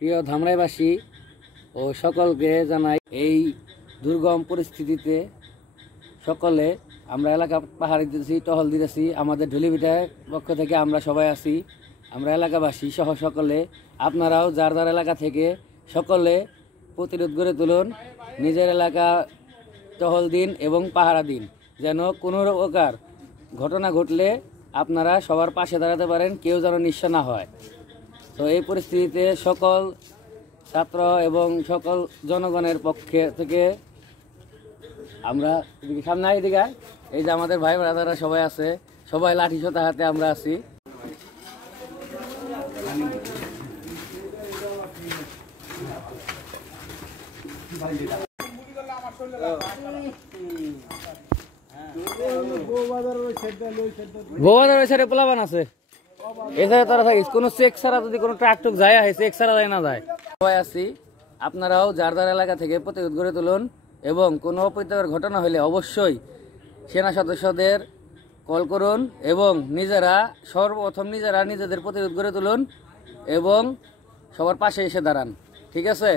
প্রিয় ধামরাইবাসী ও সকলকে জানাই এই দুর্গম পরিস্থিতিতে সকলে আমরা এলাকা পাহাড় দিতেছি, টহল দিতেছি। আমাদের ঢুলিভিটার পক্ষ থেকে আমরা সবাই আছি, আমরা এলাকাবাসী সহ সকলে। আপনারাও যার যার এলাকা থেকে সকলে প্রতিরোধ গড়ে তুলুন, নিজের এলাকা টহল দিন এবং পাহারা দিন, যেন কোনো প্রকার ঘটনা ঘটলে আপনারা সবার পাশে দাঁড়াতে পারেন, কেউ যেন নিঃস্ব না হয়। তো এই পরিস্থিতিতে সকল ছাত্র এবং সকল জনগণের পক্ষে থেকে আমরা সামনে এদিকে এই যে আমাদের ভাই ব্রাদাররা সবাই আছে, সবাই লাঠি সোঁতা হাতে আমরা আছি। বউবাজারের সাইডে প্লাবান আছে, এছাড়া তারা থাকিস কোনো চেক ছাড়া যদি কোনো ট্রাক টুক যায় চেক ছাড়া যায় না যায়। সবাই আছি, আপনারাও যার যার এলাকা থেকে প্রতিরোধ গড়ে তুলুন এবং কোনো অপ্রীতিকর ঘটনা হলে অবশ্যই সেনা সদস্যদের কল করুন এবং সর্বপ্রথম নিজেদের প্রতিরোধ গড়ে তুলুন এবং সবার পাশে এসে দাঁড়ান। ঠিক আছে।